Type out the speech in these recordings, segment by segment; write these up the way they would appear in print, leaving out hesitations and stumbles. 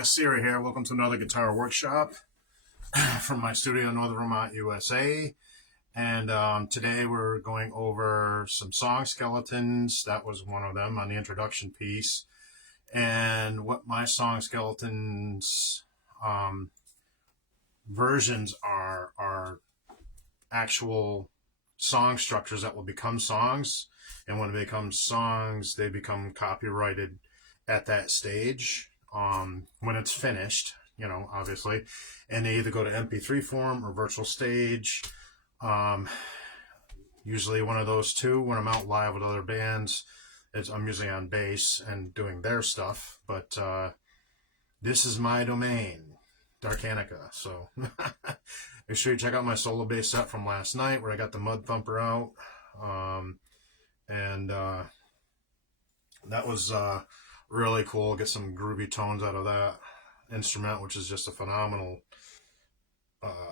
August Theory here. Welcome to another guitar workshop from my studio in Northern Vermont, USA. And today we're going over some song skeletons. That was one of them on the introduction piece. And what my song skeletons versions are actual song structures that will become songs. And when they become songs, they become copyrighted at that stage. When it's finished, obviously, and they either go to MP3 form or virtual stage. Usually one of those two. When I'm out live with other bands, I'm usually on bass and doing their stuff. But this is my domain, Darkanica. So make sure you check out my solo bass set from last night where I got the Mud Thumper out. That was really cool. Get some groovy tones out of that instrument, which is just a phenomenal,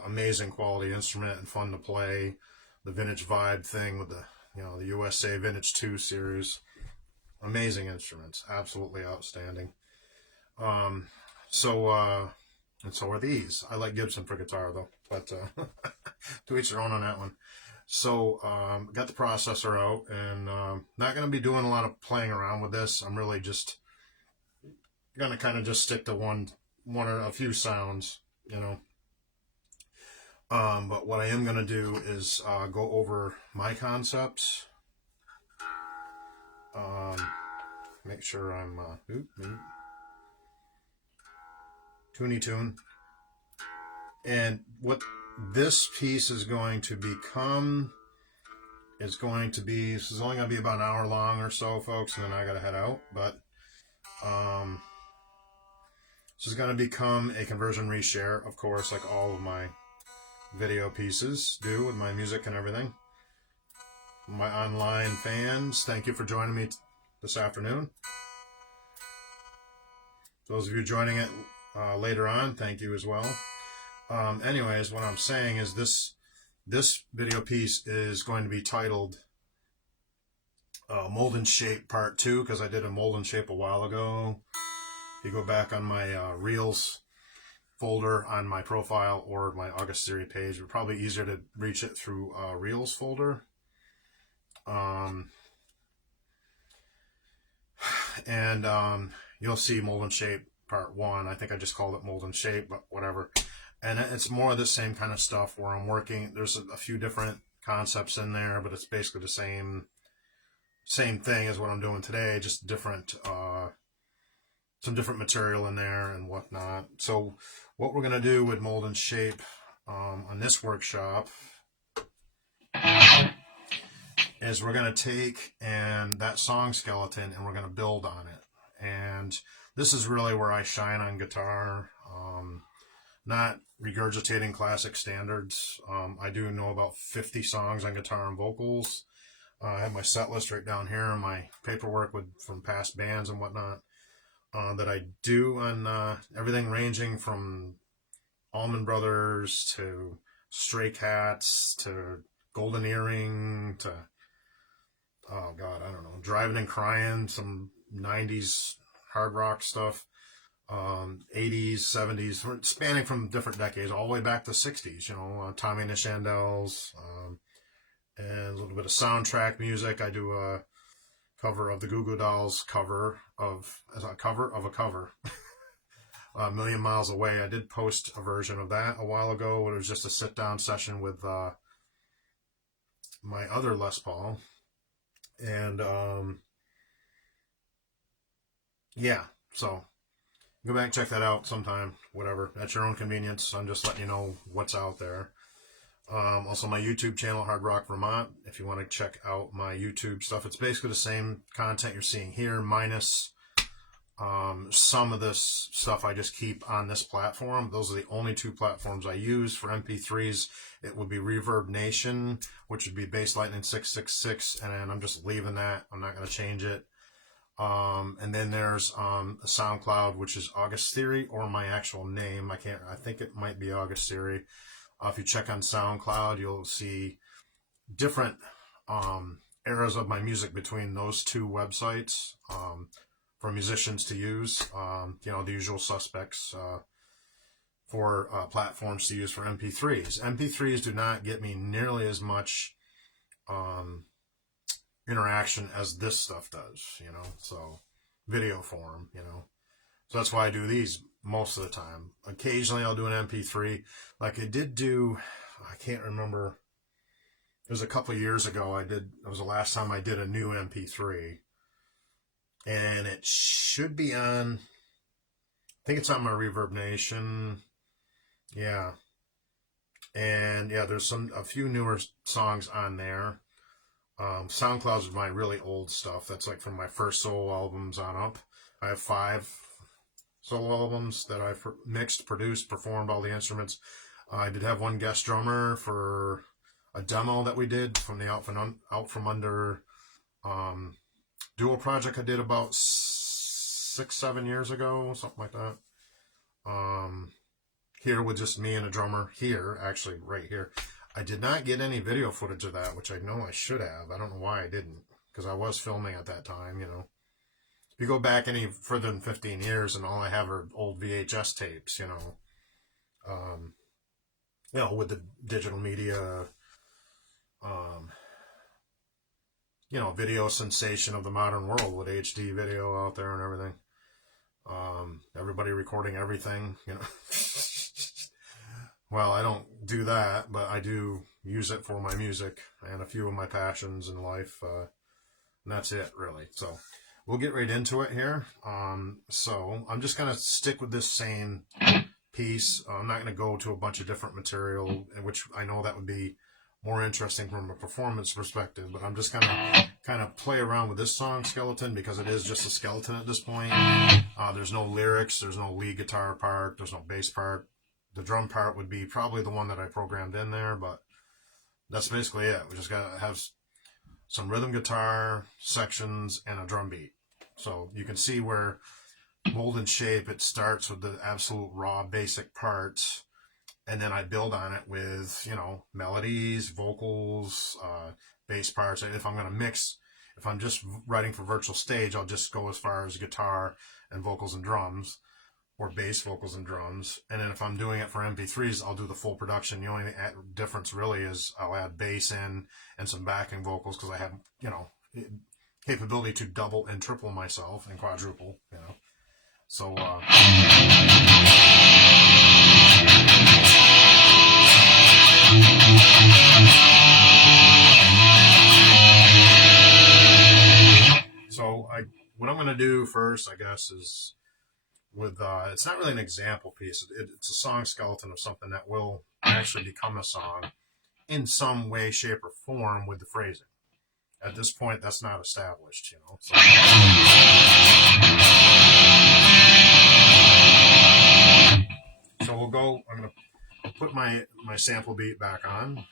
amazing quality instrument and fun to play. The Vintage Vibe thing with the USA Vintage 2 series, amazing instruments, absolutely outstanding. And so are these. I like Gibson for guitar though, but to each their own on that one. So got the processor out, and not going to be doing a lot of playing around with this. I'm really just going to kind of just stick to one or a few sounds, but what I am going to do is go over my concepts. Make sure I'm tune. And what this piece is going to become is going to be, this is only going to be about an hour long or so, folks, and then I got to head out. But this is going to become a conversion reshare, of course, like all of my video pieces do with my music and everything. My online fans, thank you for joining me this afternoon. Those of you joining it later on, thank you as well. Anyways, what I'm saying is this video piece is going to be titled Mold and Shape Part 2, because I did a Mold and Shape a while ago. If you go back on my Reels folder on my profile or my August Theory page, it's probably easier to reach it through Reels folder. You'll see Mold and Shape Part 1. I think I just called it Mold and Shape, but whatever. And it's more of the same kind of stuff where I'm working. There's a few different concepts in there, but it's basically the same thing as what I'm doing today, just different, some different material in there and whatnot. So what we're going to do with Mold and Shape on this workshop is we're going to take that song skeleton and we're going to build on it. And this is really where I shine on guitar. Not regurgitating classic standards. I do know about 50 songs on guitar and vocals. I have my set list right down here and my paperwork from past bands and whatnot that I do on everything ranging from Allman Brothers to Stray Cats to Golden Earring to, oh God, I don't know, Driving and Crying, some 90s hard rock stuff. 80s, 70s, spanning from different decades all the way back to 60s, Tommy and the Shandells, and a little bit of soundtrack music. I do a cover of the Goo Goo Dolls cover of a cover. A Million Miles Away. I did post a version of that a while ago. It was just a sit-down session with my other Les Paul. And yeah, so go back and check that out sometime, whatever, at your own convenience. I'm just letting you know what's out there. Also my YouTube channel, Hard Rock Vermont, if you want to check out my YouTube stuff. It's basically the same content you're seeing here, minus some of this stuff I just keep on this platform. Those are the only two platforms I use. For MP3s, it would be Reverb Nation, which would be Bass Lightning 666, and I'm just leaving that. I'm not going to change it. And then there's a SoundCloud, which is August Theory, or my actual name. I think it might be August Theory. If you check on SoundCloud, you'll see different eras of my music between those two websites. for musicians to use. You know, the usual suspects for platforms to use for MP3s. MP3s do not get me nearly as much interaction as this stuff does, you know, so video form, you know. So that's why I do these most of the time. Occasionally I'll do an MP3. Like I did do, I can't remember, it was a couple of years ago it was the last time I did a new MP3. And it should be on, I think it's on my Reverb Nation. Yeah. And yeah, there's a few newer songs on there. SoundCloud's my really old stuff. That's like from my first solo albums on up. I have 5 solo albums that I've mixed, produced, performed all the instruments. I did have one guest drummer for a demo that we did from the Out From Under dual project I did about 6-7 years ago, something like that. Here with just me and a drummer here, actually right here. I did not get any video footage of that, which I know I should have. I don't know why I didn't, because I was filming at that time, you know. If you go back any further than 15 years and all I have are old VHS tapes, you know. You know, with the digital media, you know, video sensation of the modern world with HD video out there and everything. Everybody recording everything, you know. Well, I don't do that, but I do use it for my music and a few of my passions in life. And that's it, really. So we'll get right into it here. So I'm just going to stick with this same piece. I'm not going to go to a bunch of different material, which I know that would be more interesting from a performance perspective, but I'm just going to kind of play around with this song, Skeleton, because it is just a skeleton at this point. There's no lyrics, there's no lead guitar part, there's no bass part. The drum part would be probably the one that I programmed in there, but that's basically it. We just got to have some rhythm guitar sections and a drum beat. So you can see where Mold and Shape, it starts with the absolute raw basic parts, and then I build on it with, you know, melodies, vocals, bass parts. And if I'm going to mix, if I'm just writing for virtual stage, I'll just go as far as guitar and vocals and drums, or bass, vocals, and drums. And then if I'm doing it for MP3s, I'll do the full production. The only difference really is I'll add bass in and some backing vocals, because I have, you know, capability to double and triple myself and quadruple, you know. So, what I'm going to do first, I guess, is with, it's not really an example piece. It's a song skeleton of something that will actually become a song in some way, shape, or form with the phrasing. At this point, that's not established, you know. So we'll go, I'm going to put my sample beat back on.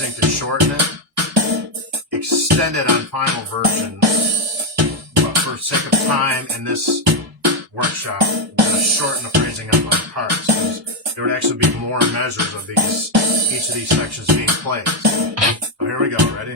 To shorten it, extend it on final versions, but for sake of time in this workshop, we're going to shorten the phrasing up on parts, because there would actually be more measures of each of these sections being played. So here we go, ready?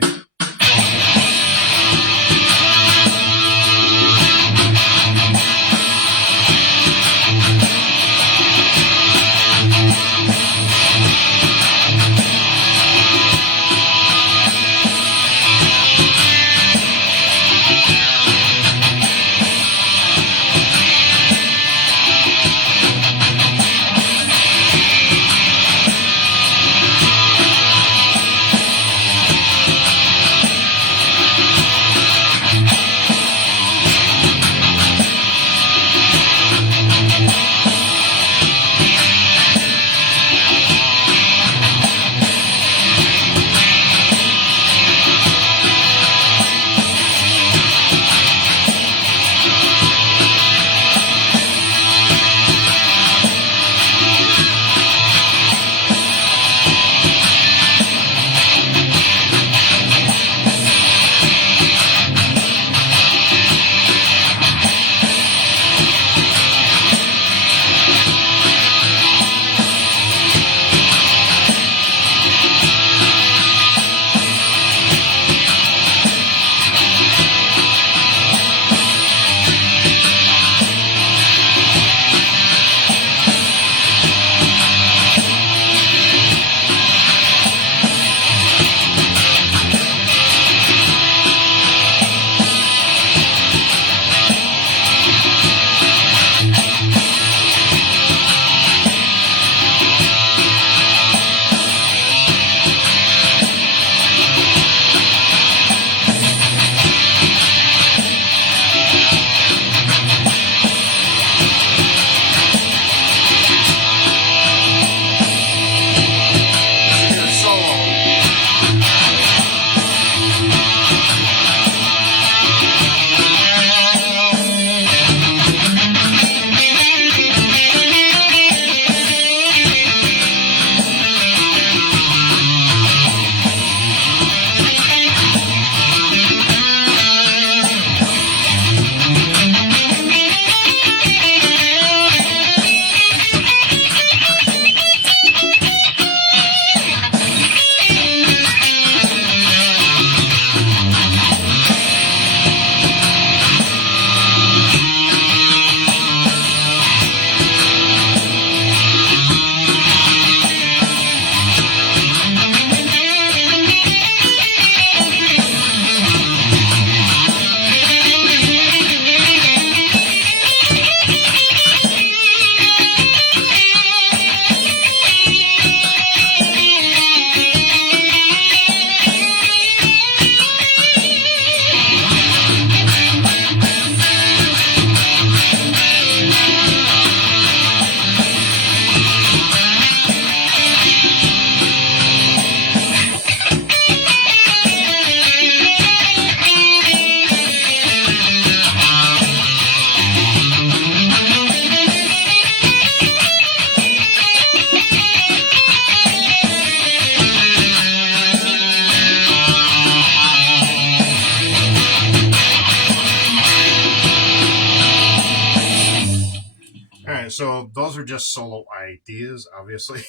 so those are just solo ideas, obviously.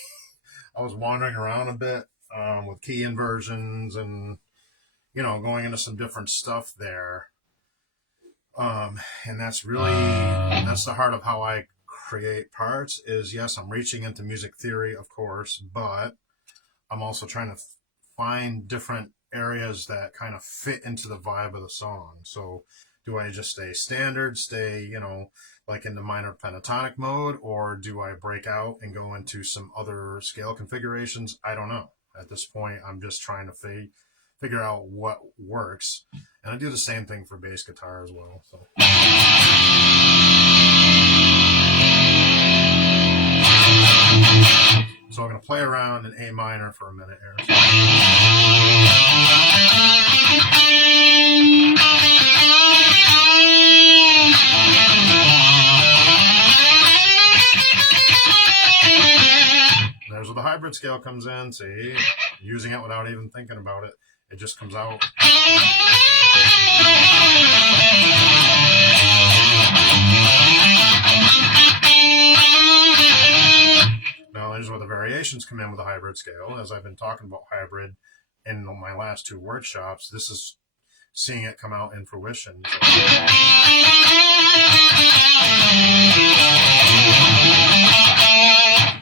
I was wandering around a bit with key inversions and, going into some different stuff there. And that's the heart of how I create parts is, yes, I'm reaching into music theory, of course, but I'm also trying to find different areas that kind of fit into the vibe of the song. So do I just stay standard, like in the minor pentatonic mode, or do I break out and go into some other scale configurations? I don't know. At this point, I'm just trying to figure out what works. And I do the same thing for bass guitar as well. So I'm going to play around in A minor for a minute here. There's where the hybrid scale comes in. See, using it without even thinking about it. It just comes out. Now there's where the variations come in with the hybrid scale. As I've been talking about hybrid in my last 2 workshops, this is seeing it come out in fruition.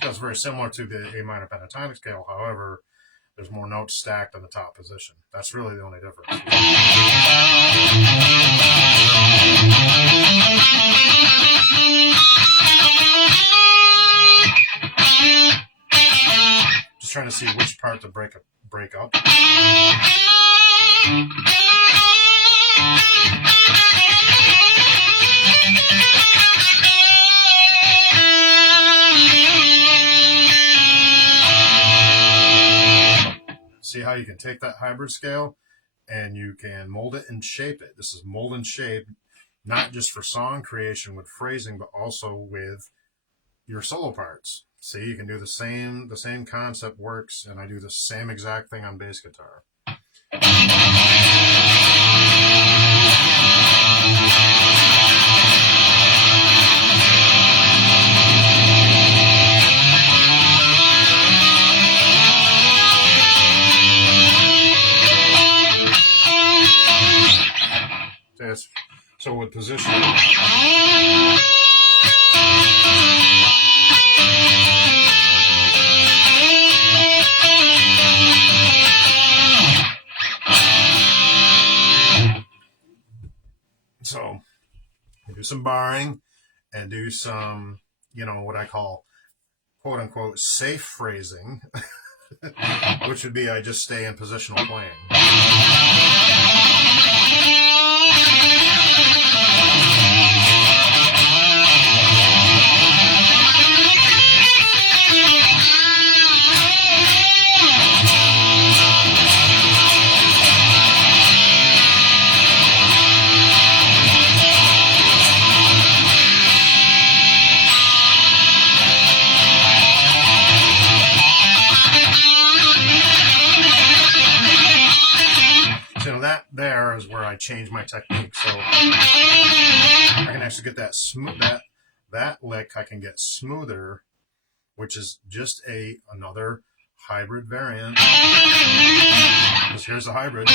That's very similar to the A minor pentatonic scale. However, there's more notes stacked on the top position. That's really the only difference. Just trying to see which part to break up. See how you can take that hybrid scale and you can mold it and shape it. This is mold and shape, not just for song creation with phrasing, but also with your solo parts. See, you can do the same concept works, and I do the same exact thing on bass guitar. So with position, so do some barring and do some, what I call quote unquote safe phrasing, which would be I just stay in positional playing. There is where I change my technique, so I can actually get that smooth that lick. I can get smoother, which is just another hybrid variant. Because here's the hybrid.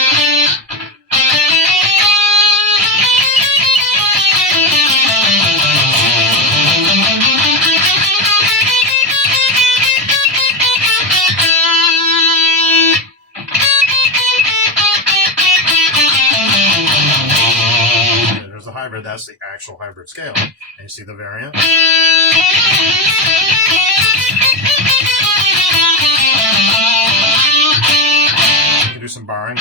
Hybrid, that's the actual hybrid scale. And you see the variant. You can do some barring.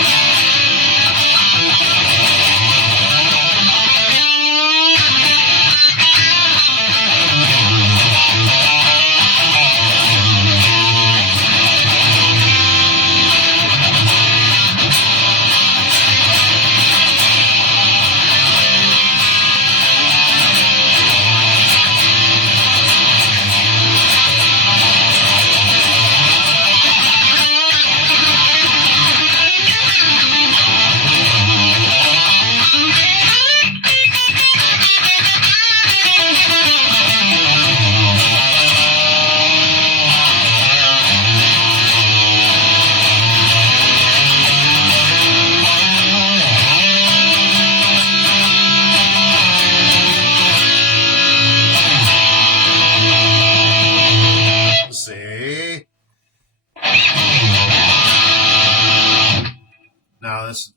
this,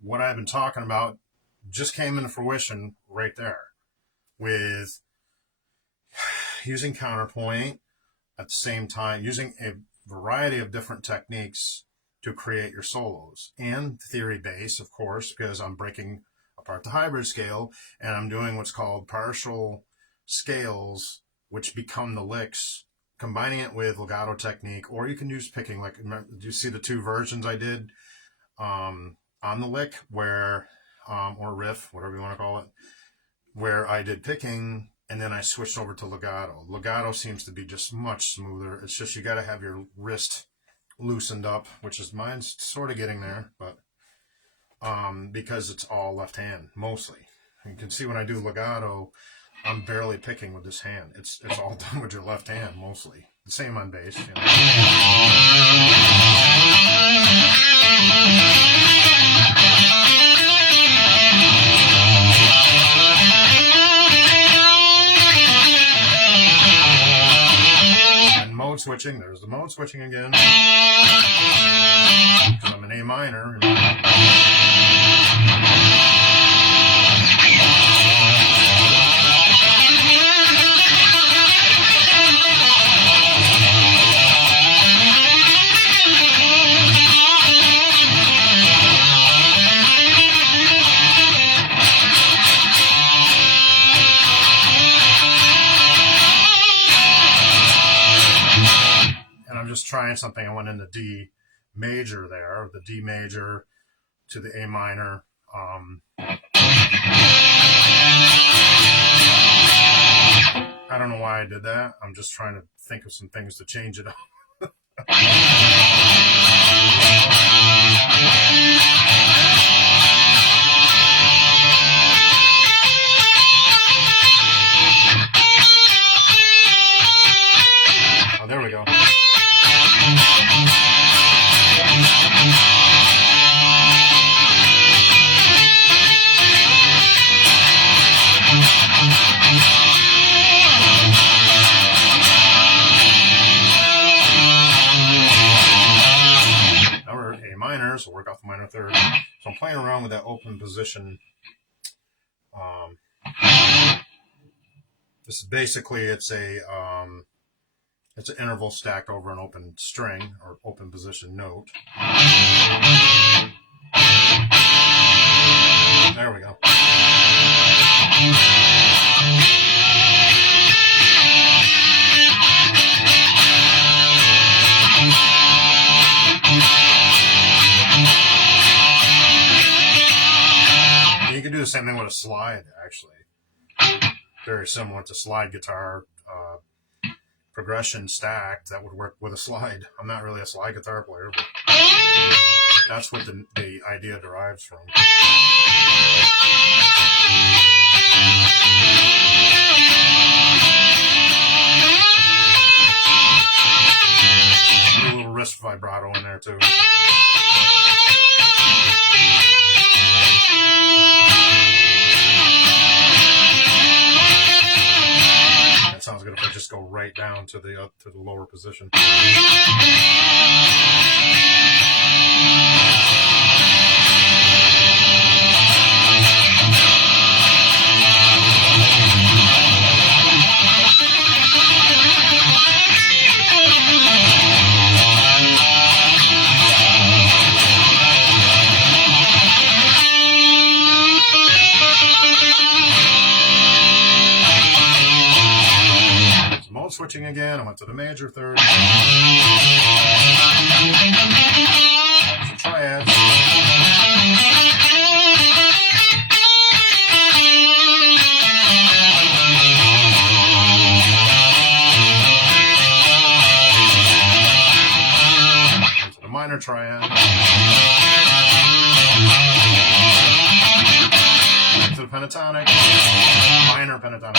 what I've been talking about just came into fruition right there with using counterpoint at the same time, using a variety of different techniques to create your solos, and theory base, of course, because I'm breaking apart the hybrid scale and I'm doing what's called partial scales, which become the licks, combining it with legato technique, or you can use picking. Like, do you see the two versions I did on the lick, where or riff, whatever you want to call it, where I did picking and then I switched over to legato. Legato seems to be just much smoother. It's just you got to have your wrist loosened up, which is mine's sort of getting there, but because it's all left hand mostly. You can see when I do legato, I'm barely picking with this hand. It's all done with your left hand mostly. The same on bass. You know. And mode switching. There's the mode switching again. I'm in A minor. Just trying something. I went into D major there, the D major to the A minor. I don't know why I did that. I'm just trying to think of some things to change it up. Oh, there we go. Now we're A minor, so work off the minor third. So I'm playing around with that open position. This is basically, it's an interval stacked over an open string or open position note. There we go. You can do the same thing with a slide, actually. Very similar to slide guitar. Progression stacked, that would work with a slide. I'm not really a slide guitar player, but that's what the idea derives from. A little wrist vibrato in there too. Sounds good if I just go right down to the lower position. Switching again, I went to the major third. Some triads. To the minor triad. To the pentatonic. Minor pentatonic.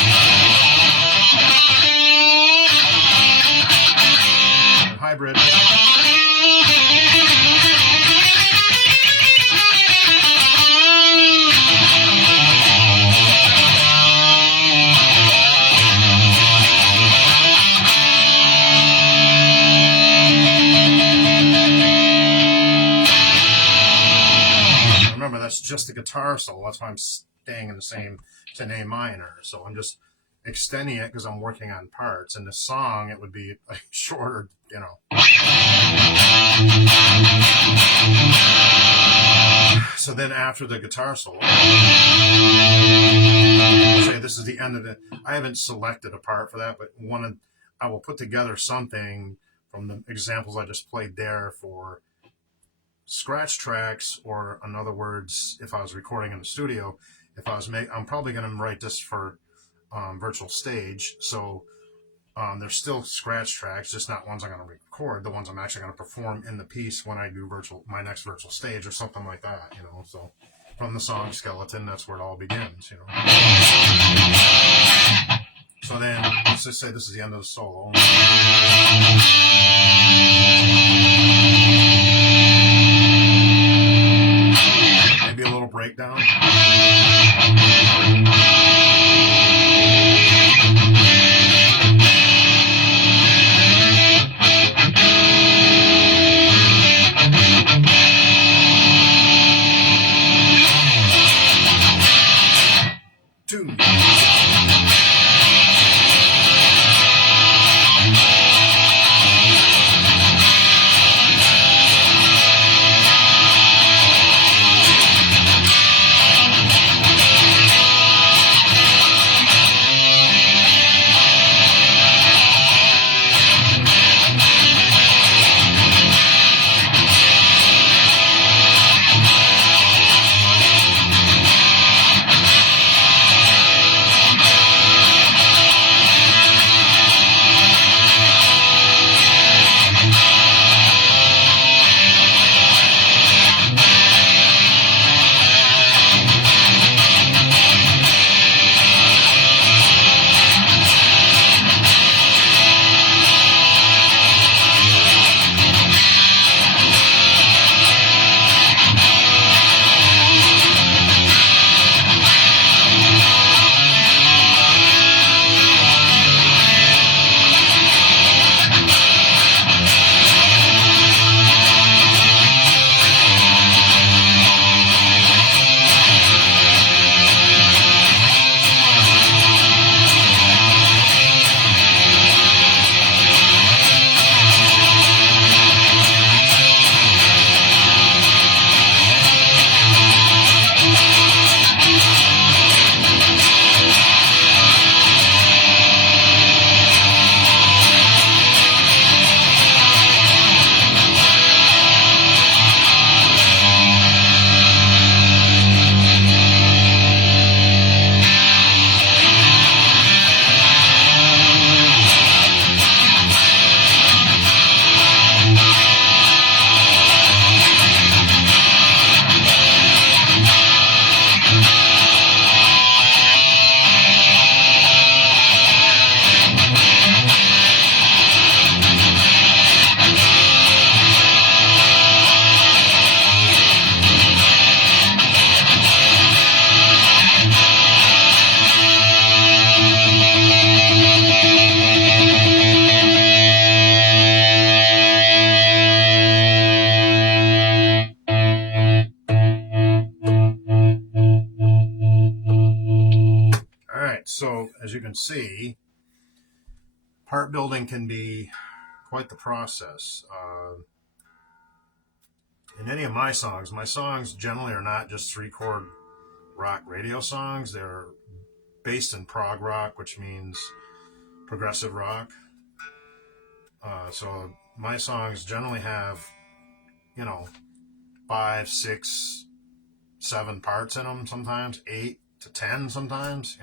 Hybrid. just the guitar solo. That's why I'm staying in the same, it's an A minor. So I'm just extending it because I'm working on parts. In the song, it would be a shorter, you know. So then after the guitar solo, say this is the end of it. I haven't selected a part for that, but I will put together something from the examples I just played there for scratch tracks, or in other words, if I was recording in the studio, I'm probably going to write this for virtual stage. So there's still scratch tracks, just not ones I'm going to record, the ones I'm actually going to perform in the piece when I do my next virtual stage or something like that, you know. So from the song Skeleton, that's where it all begins, you know. So then let's just say this is the end of the solo. Maybe a little breakdown. So as you can see, part building can be quite the process. In any of my songs generally are not just 3-chord rock radio songs. They're based in prog rock, which means progressive rock. So my songs generally have, 5, 6, 7 parts in them, sometimes 8 to 10 sometimes,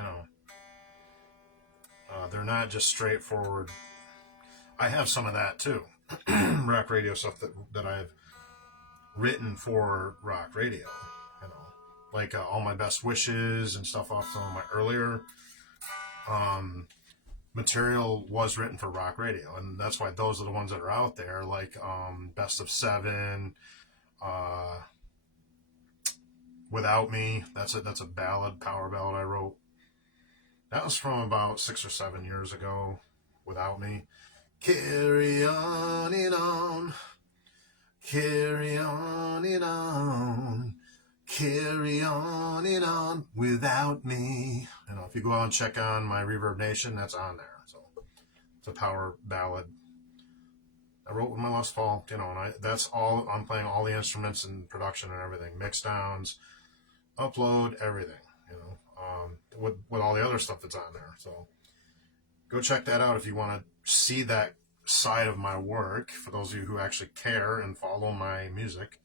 they're not just straightforward. I have some of that too. Rock radio stuff that I've written for rock radio, like All My Best Wishes and stuff off some of my earlier material was written for rock radio, and that's why those are the ones that are out there, like Best of 7, Without Me. That's a ballad, power ballad I wrote. That was from about 6 or 7 years ago. Without Me. Carry on and on. Carry on and on. carry on and on without me. You know, if you go out and check on my Reverb Nation, that's on there. So it's a power ballad I wrote with my Les Paul, you know, and that's all. I'm playing all the instruments and production and everything, mix downs, upload, everything, you know, with all the other stuff that's on there. So go check that out if you want to see that side of my work. For those of you who actually care and follow my music,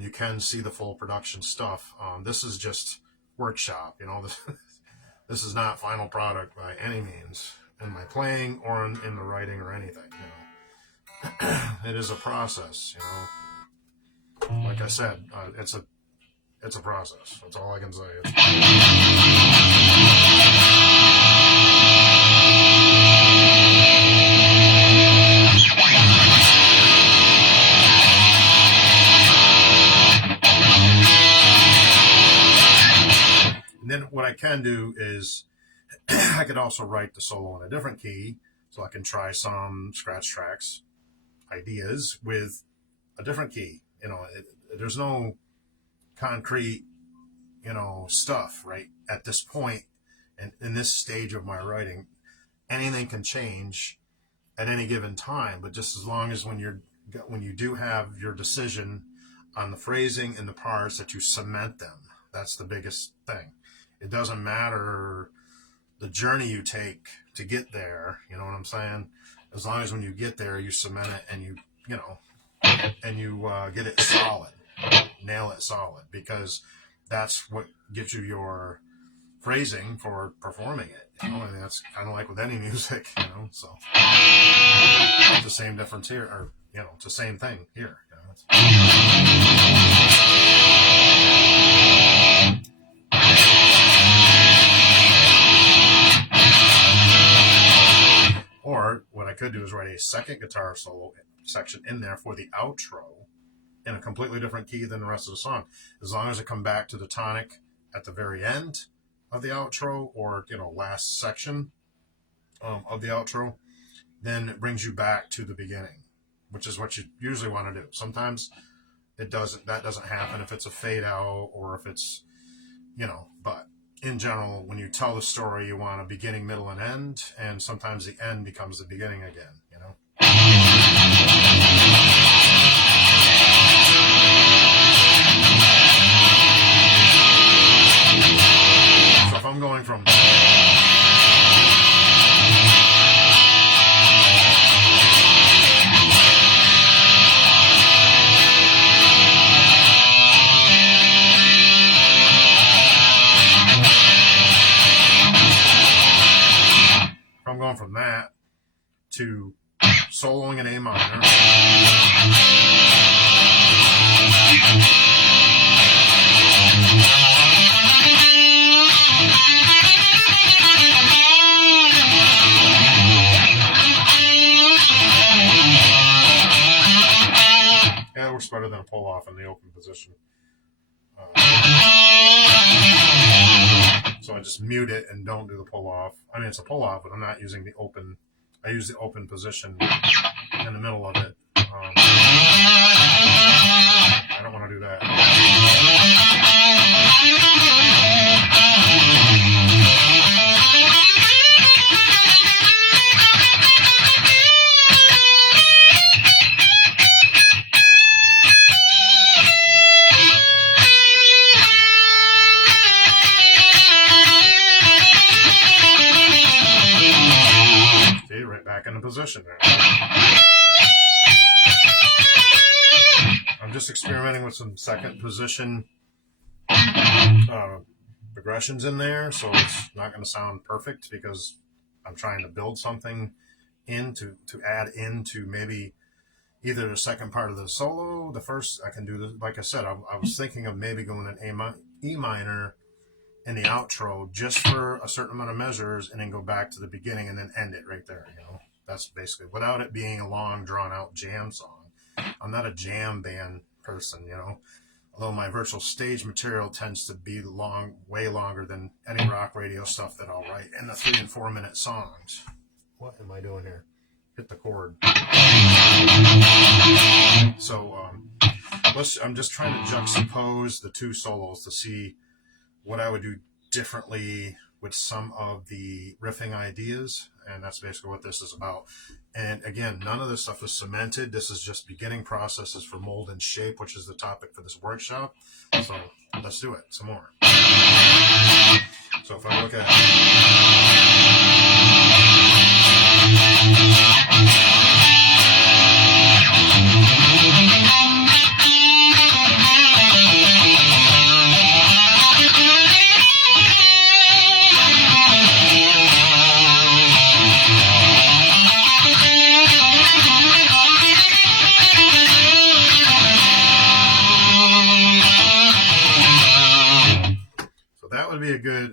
you can see the full production stuff. This is just workshop, you know. This is not final product by any means in my playing or in the writing or anything, you know. It is a process, you know. Like I said, it's a process. That's all I can say. And then what I can do is I could also write the solo in a different key, so I can try some scratch tracks ideas with a different key. You know, there's no concrete, you know, stuff right at this point, and in this stage of my writing, anything can change at any given time. But just as long as when you do have your decision on the phrasing and the parts, that you cement them. That's the biggest thing. It doesn't matter the journey you take to get there. You know what I'm saying? As long as when you get there, you cement it and you get it solid, nail it solid, because that's what gives you your phrasing for performing it. You know, and that's kind of like with any music, you know. So it's the same difference here, or you know, it's the same thing here. You know, or what I could do is write a second guitar solo section in there for the outro in a completely different key than the rest of the song. As long as I come back to the tonic at the very end of the outro, or, you know, last section of the outro, then it brings you back to the beginning, which is what you usually want to do. Sometimes that doesn't happen if it's a fade out or if it's, you know, but in general, when you tell the story, you want a beginning, middle, and end, and sometimes the end becomes the beginning again, you know? So if I'm going from... I'm going from that to soloing in A minor. Yeah, it works better than a pull off in the open position. So I just mute it and don't do the pull off. I mean, it's a pull off, but I'm not using the open. I use the open position in the middle of it. I don't want to do that. Back in the position there. I'm just experimenting with some second position progressions in there, so it's not going to sound perfect because I'm trying to build something in to add into maybe either the second part of the solo, the first. I can do this, like I said, I was thinking of maybe going an E minor in the outro just for a certain amount of measures, and then go back to the beginning and then end it right there, you know. That's basically, without it being a long drawn out jam song. I'm not a jam band person, you know, although my virtual stage material tends to be way longer than any rock radio stuff that I'll write in the 3 and 4 minute songs. What am I doing here? Hit the chord. So I'm just trying to juxtapose the two solos to see what I would do differently with some of the riffing ideas, and that's basically what this is about. And again, none of this stuff is cemented. This is just beginning processes for mold and shape, which is the topic for this workshop. So let's do it some more. So if I look at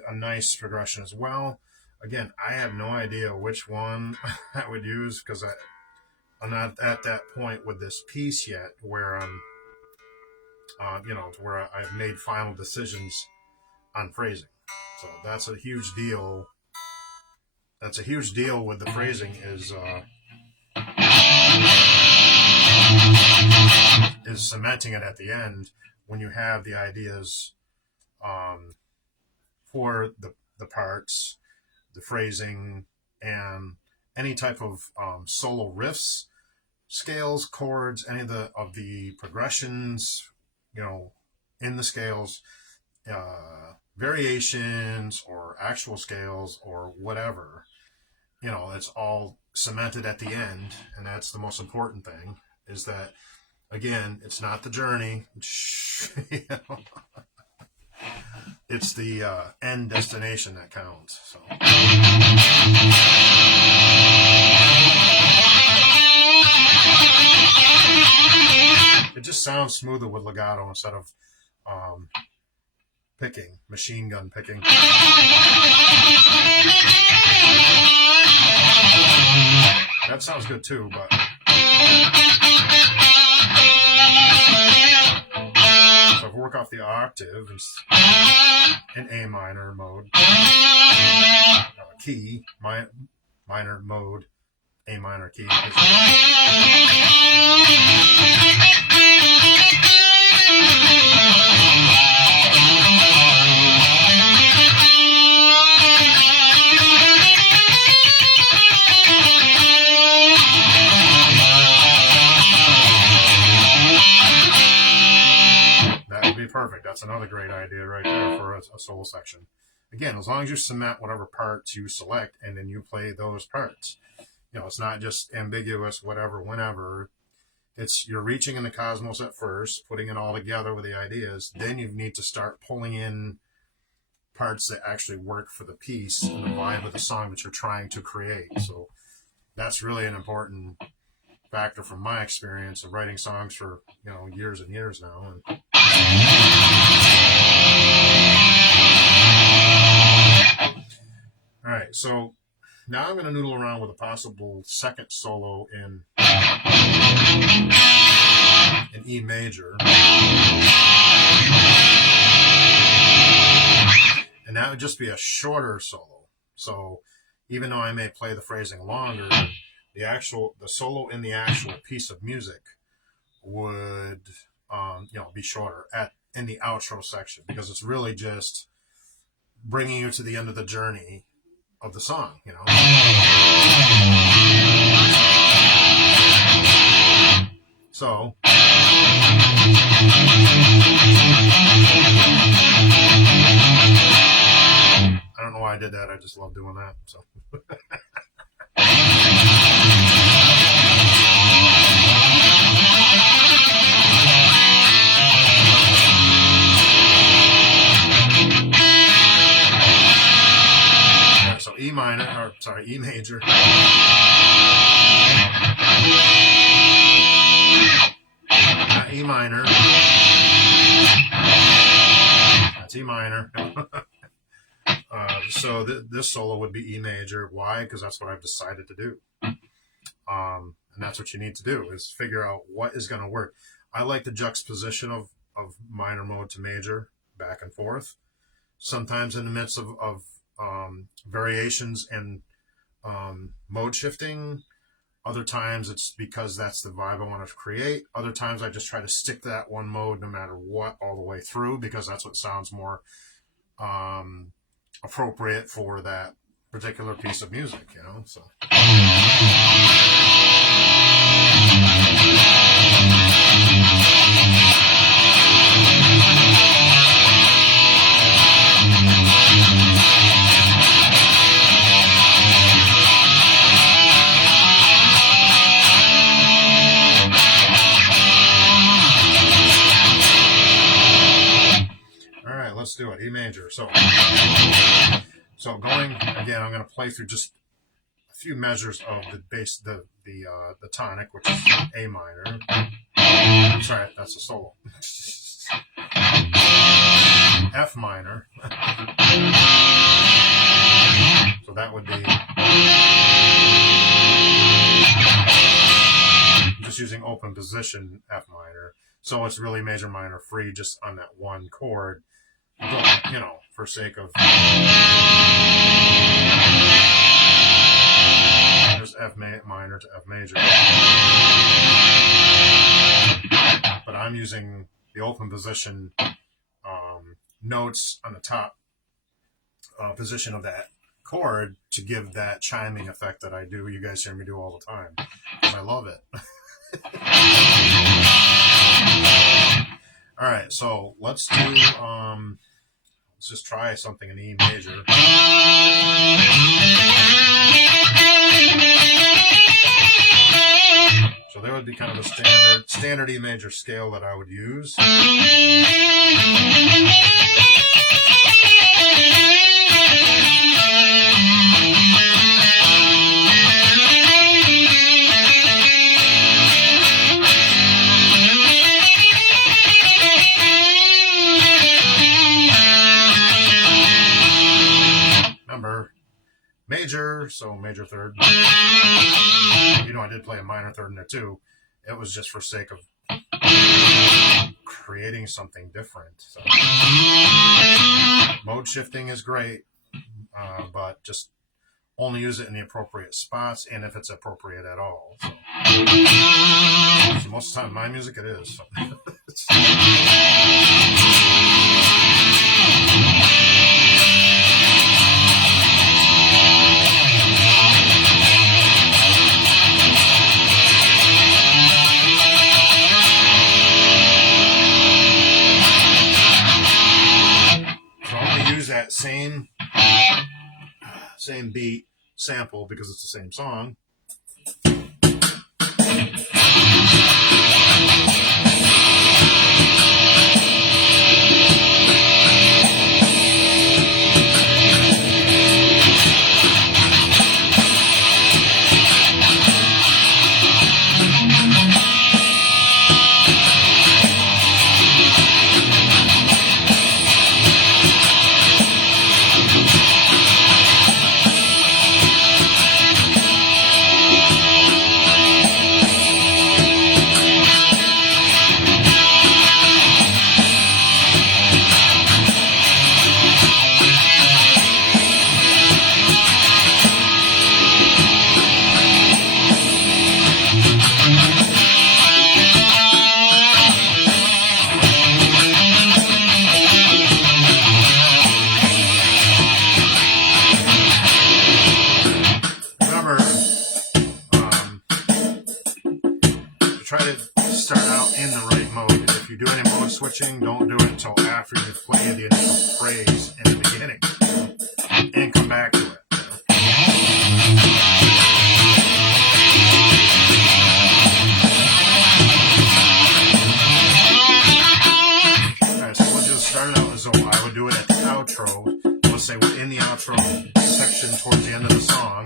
a nice progression as well. Again, I have no idea which one I would use because I'm not at that point with this piece yet where I'm, where I've made final decisions on phrasing. So that's a huge deal. That's a huge deal with the phrasing is cementing it at the end when you have the ideas for the parts, the phrasing, and any type of solo riffs, scales, chords, any of the progressions, in the scales, variations or actual scales or whatever. It's all cemented at the end, and that's the most important thing. Is that again, it's not the journey. It's the end destination that counts. So. It just sounds smoother with legato instead of picking, machine gun picking. That sounds good too, but. So if we work off the octave in A minor mode, key, minor mode, A minor key. Perfect. That's another great idea right there for a solo section. Again, as long as you cement whatever parts you select and then you play those parts. It's not just ambiguous, whatever, whenever. You're reaching in the cosmos at first, putting it all together with the ideas. Then you need to start pulling in parts that actually work for the piece and the vibe of the song that you're trying to create. So that's really an important factor from my experience of writing songs for, years and years now. And all right, so now I'm going to noodle around with a possible second solo in E major. And that would just be a shorter solo. So even though I may play the phrasing longer, the solo in the actual piece of music would be shorter in the outro section, because it's really just bringing you to the end of the journey of the song. So I don't know why I did that. I just love doing that. So. E major. Not E minor. That's E minor. So this solo would be E major. Why? Because that's what I've decided to do. And that's what you need to do, is figure out what is going to work. I like the juxtaposition of minor mode to major, back and forth. Sometimes in the midst of variations and mode shifting, Other times it's because that's the vibe I want to create. Other times I just try to stick to that one mode no matter what all the way through, because that's what sounds more appropriate for that particular piece of music, you know. So let's do it. E major. So going again, I'm going to play through just a few measures of the bass, the tonic, which is A minor. Sorry, that's a solo. F minor. So that would be just using open position F minor. So it's really major minor free just on that one chord. But, you know, for sake of there's F minor to F major. But I'm using the open position notes on the top position of that chord to give that chiming effect that I do. You guys hear me do all the time. I love it. All right, so let's do let's just try something in E major. So there would be kind of a standard E major scale that I would use. Major, so major third. You know, I did play a minor third in there too. It was just for sake of creating something different. So, mode shifting is great, but just only use it in the appropriate spots and if it's appropriate at all. So most of the time, my music it is. So. That same beat sample because it's the same song. Try to start out in the right mode. If you do any mode switching, don't do it until after you've played the initial phrase in the beginning, and come back to it. Alright, so we'll just start it out as though I would do it at the outro. Let's say we're in the outro section towards the end of the song.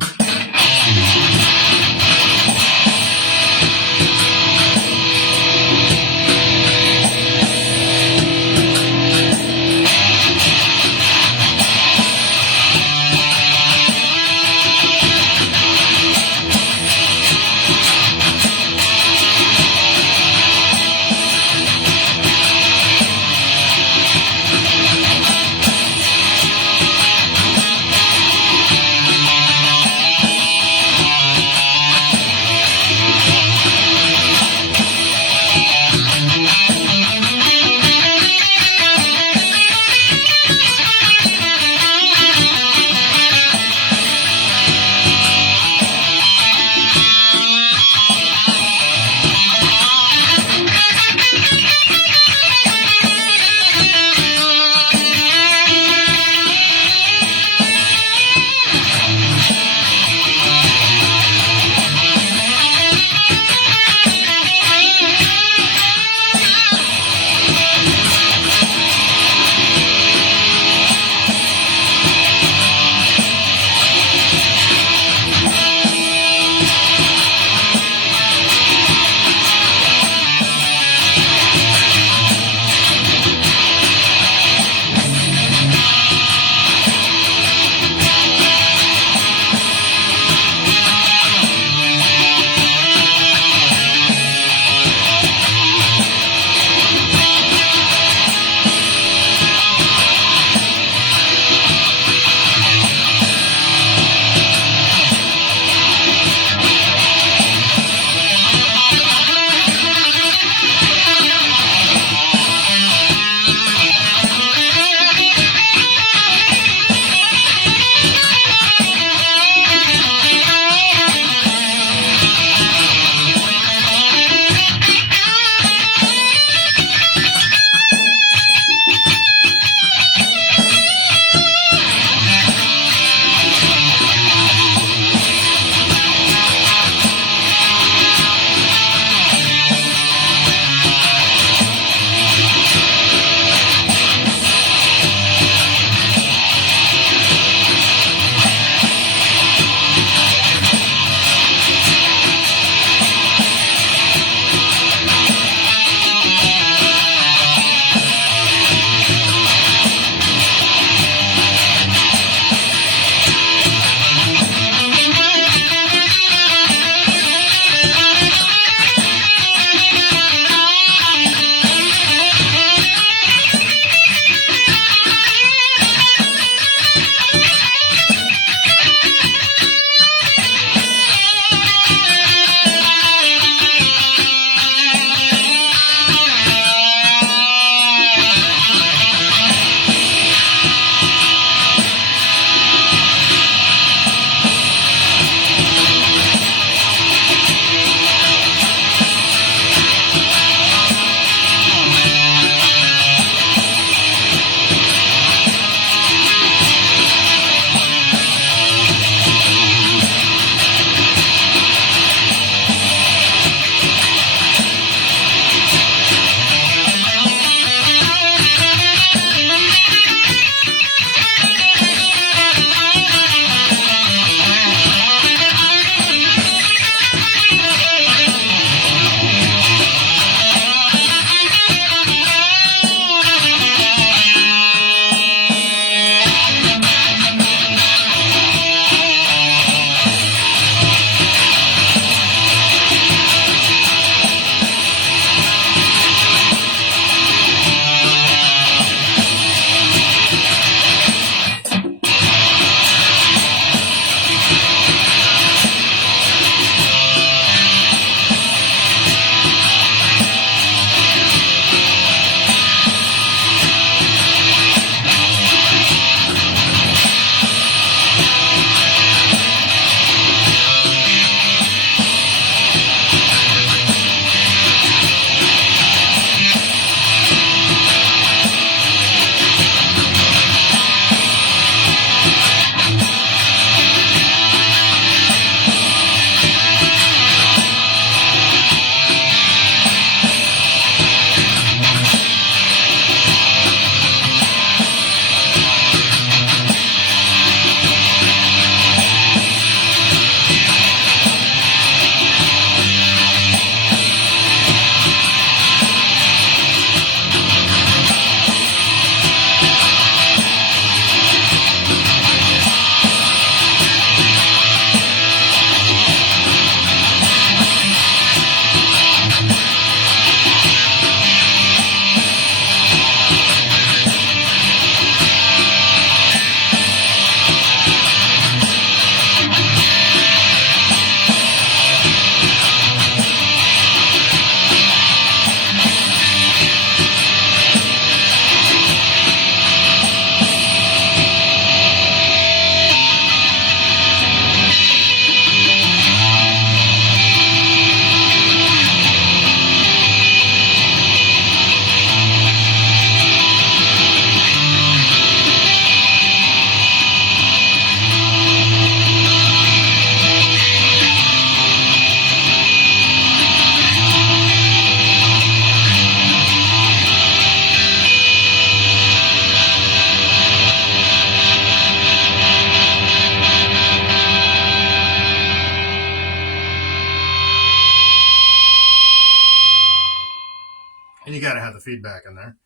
got to have the feedback in there.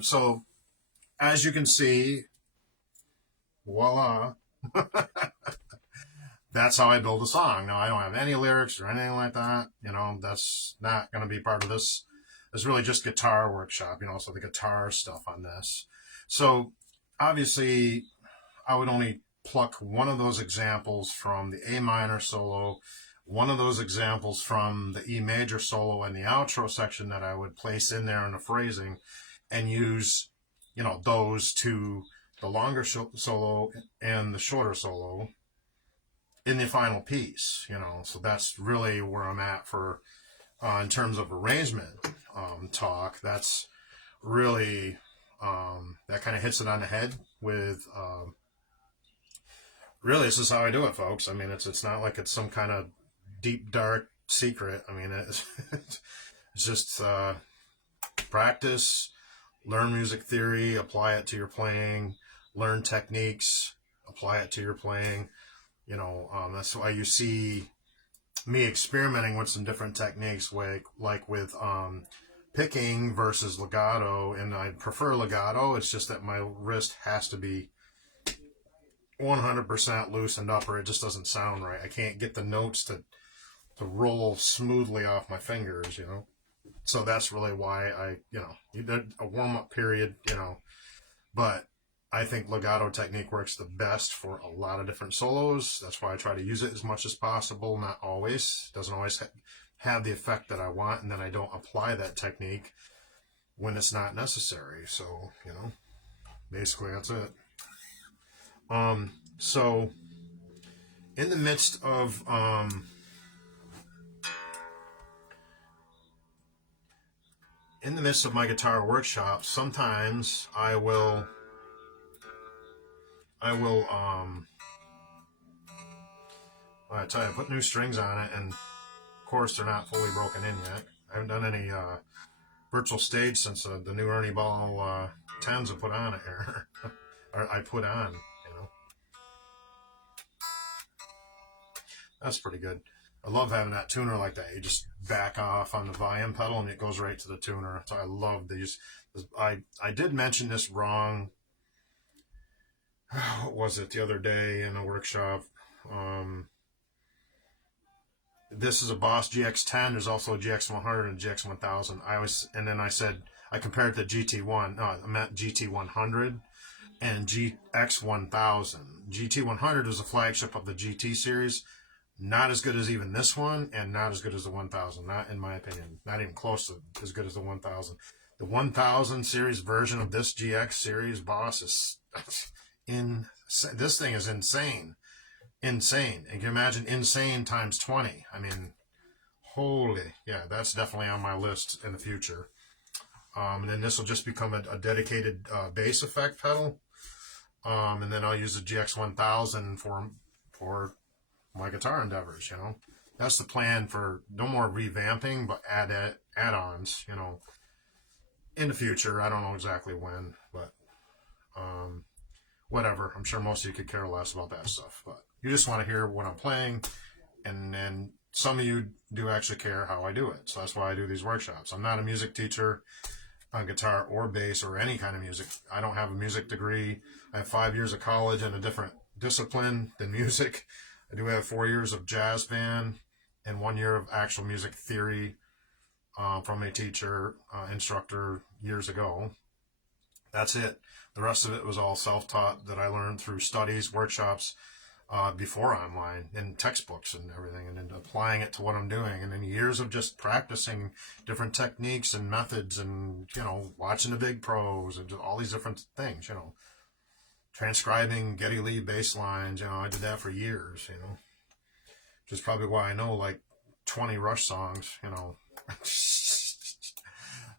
So as you can see, voila, that's how I build a song. Now, I don't have any lyrics or anything like that. You know, that's not going to be part of this. It's really just guitar workshop, you know, so the guitar stuff on this. So obviously, I would only pluck one of those examples from the A minor solo, one of those examples from the E major solo and the outro section that I would place in there in the phrasing, and use, you know, those to the longer solo and the shorter solo in the final piece, you know. So that's really where I'm at for in terms of arrangement talk. That's really that kind of hits it on the head with really, this is how I do it, folks. I mean, it's not like it's some kind of deep dark secret. I mean, it's just practice, learn music theory, apply it to your playing, learn techniques, apply it to your playing. You know, that's why you see me experimenting with some different techniques, like with picking versus legato, and I prefer legato. It's just that my wrist has to be 100% loosened up, or it just doesn't sound right. I can't get the notes to roll smoothly off my fingers, you know. So that's really why I, you know, you did a warm-up period, you know, but I think legato technique works the best for a lot of different solos. That's why I try to use it as much as possible. Not always. It doesn't always have the effect that I want, and then I don't apply that technique when it's not necessary. So, you know, basically that's it. So in the midst of my guitar workshop, sometimes I will I tell you, put new strings on it, and of course they're not fully broken in yet. I haven't done any virtual stage since the new Ernie Ball 10s I put on it here. Or I put on, you know. That's pretty good. I love having that tuner like that. You just back off on the volume pedal and it goes right to the tuner. So I love these. I did mention this wrong. What was it the other day in a workshop? This is a Boss GX10. There's also a GX100 and GX1000. And then I said, I compared the GT1. No, I meant GT100 and GX1000. GT100 is a flagship of the GT series. Not as good as even this one, and not as good as the 1000. Not in my opinion. Not even close to as good as the 1000. The 1000 series version of this GX series Boss is insane. This thing is insane. Insane. And you can imagine insane times 20. I mean, holy, yeah, that's definitely on my list in the future. And then this will just become a dedicated bass effect pedal. And then I'll use the GX1000 for my guitar endeavors, you know. That's the plan, for no more revamping, but add-ons, you know, in the future. I don't know exactly when, but whatever. I'm sure most of you could care less about that stuff, but you just want to hear what I'm playing, and then some of you do actually care how I do it. So that's why I do these workshops. I'm not a music teacher on guitar or bass or any kind of music. I don't have a music degree. I have 5 years of college in a different discipline than music. I do have 4 years of jazz band and 1 year of actual music theory from a teacher, instructor years ago. That's it. The rest of it was all self-taught that I learned through studies, workshops, before online, and textbooks and everything, and then applying it to what I'm doing, and then years of just practicing different techniques and methods, and, you know, watching the big pros and all these different things, you know, transcribing Geddy Lee bass lines. You know, I did that for years, you know, which is probably why I know like 20 Rush songs, you know.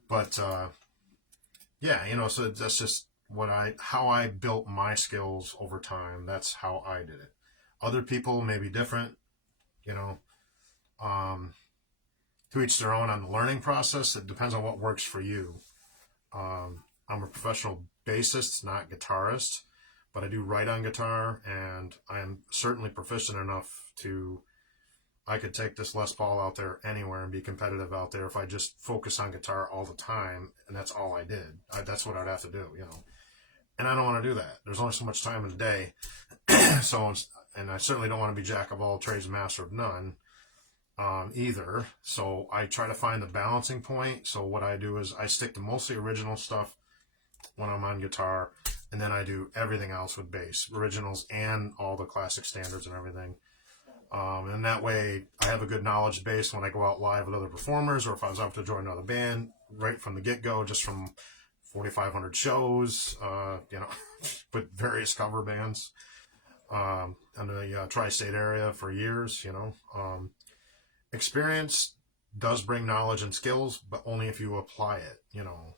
But yeah, you know, so that's just how I built my skills over time. That's how I did it. Other people may be different, you know. To each their own on the learning process. It depends on what works for you. I'm a professional bassist, not guitarist, but I do write on guitar, and I am certainly proficient enough to I could take this Les Paul out there anywhere and be competitive out there if I just focus on guitar all the time, and that's all I did. That's what I'd have to do, you know. And I don't want to do that. There's only so much time in the day. So, and I certainly don't want to be jack of all trades, master of none, either. So I try to find the balancing point. So what I do is I stick to mostly original stuff when I'm on guitar, and then I do everything else with bass, originals and all the classic standards and everything. And that way I have a good knowledge base when I go out live with other performers, or if I was out to join another band right from the get-go, just from 4,500 shows, you know, with various cover bands in the tri-state area for years, you know. Experience does bring knowledge and skills, but only if you apply it, you know.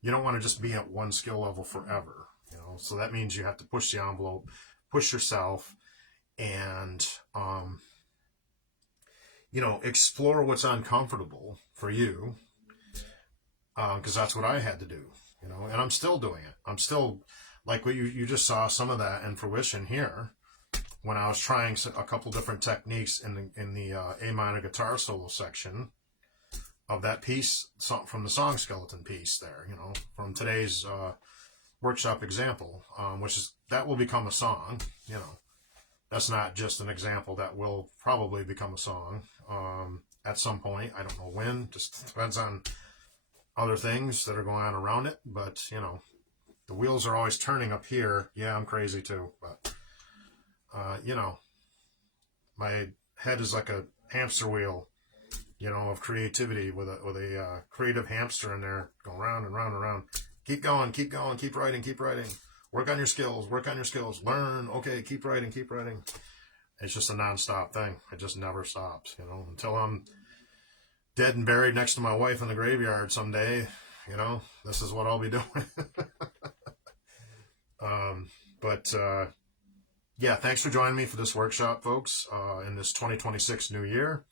You don't want to just be at one skill level forever, you know. So that means you have to push the envelope, push yourself, and you know, explore what's uncomfortable for you, because that's what I had to do, you know, and I'm still doing it. I'm still, like what you just saw some of that in fruition here when I was trying a couple different techniques in the A minor guitar solo section of that piece from the song skeleton piece there, you know, from today's workshop example, which is, that will become a song, you know. That's not just an example, that will probably become a song at some point. I don't know when, just depends on other things that are going on around it. But, you know, the wheels are always turning up here. Yeah, I'm crazy too. But, you know, my head is like a hamster wheel, you know, of creativity with a creative hamster in there going round and round and round. Keep going, keep going, keep writing, keep writing. Work on your skills, learn, okay, keep writing, keep writing. It's just a nonstop thing. It just never stops, you know, until I'm dead and buried next to my wife in the graveyard someday, you know, this is what I'll be doing. Yeah, thanks for joining me for this workshop, folks, in this 2026 new year.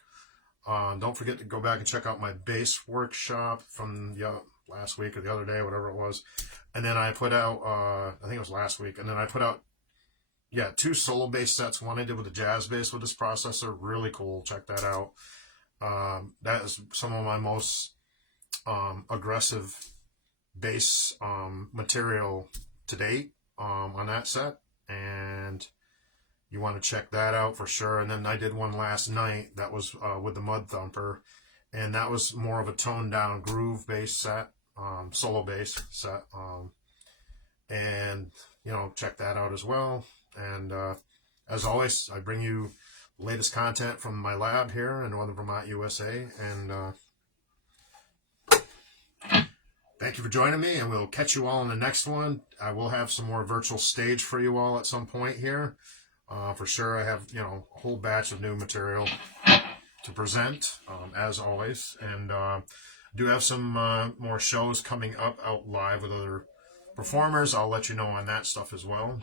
Don't forget to go back and check out my bass workshop from last week or the other day, whatever it was. And then I put out, I think it was last week, and then I put out, 2 solo bass sets. One I did with a jazz bass with this processor. Really cool. Check that out. That is some of my most aggressive bass material to date on that set. And you want to check that out for sure. And then I did one last night that was with the Mud Thumper. And that was more of a toned down groove bass set. Solo bass set, and you know, check that out as well. And as always, I bring you the latest content from my lab here in Northern Vermont, USA. And thank you for joining me, and we'll catch you all in the next one. I will have some more virtual stage for you all at some point here, for sure. I have, you know, a whole batch of new material to present, as always. And do have some more shows coming up out live with other performers. I'll let you know on that stuff as well.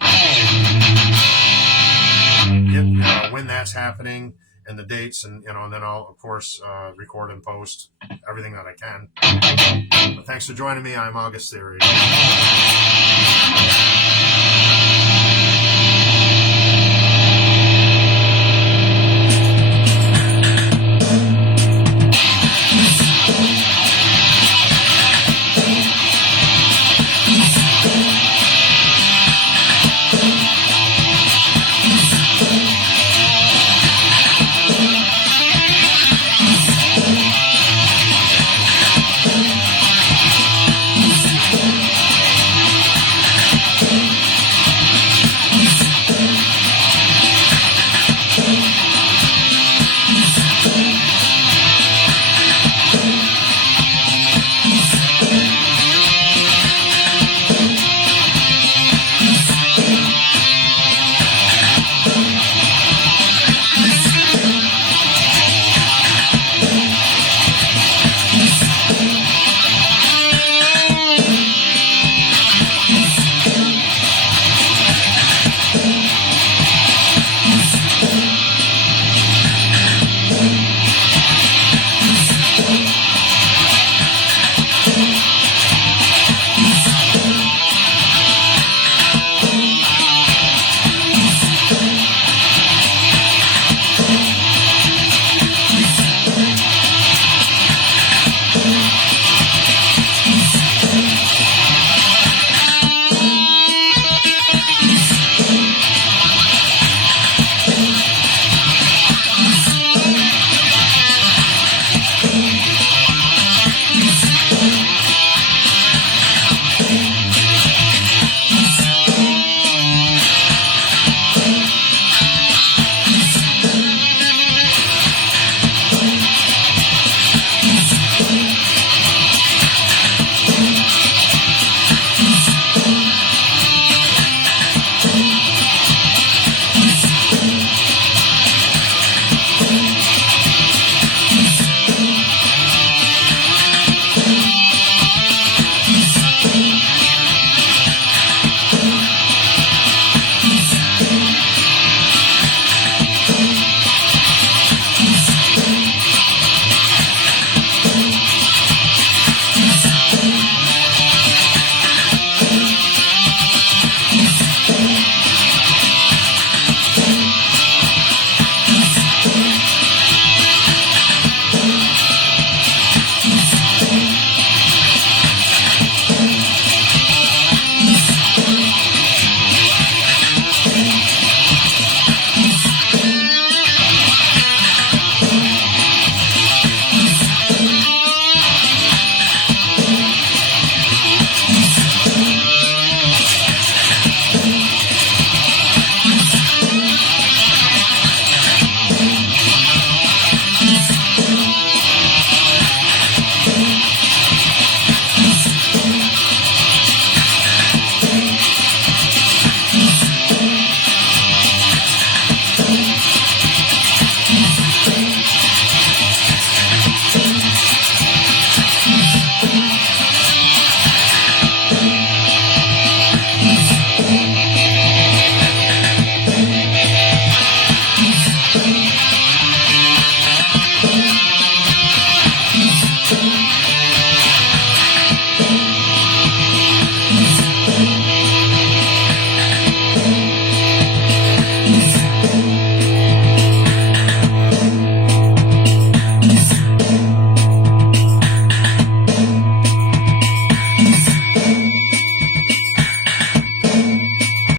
When that's happening and the dates, and you know, and then I'll of course record and post everything that I can. But thanks for joining me. I'm August Theory.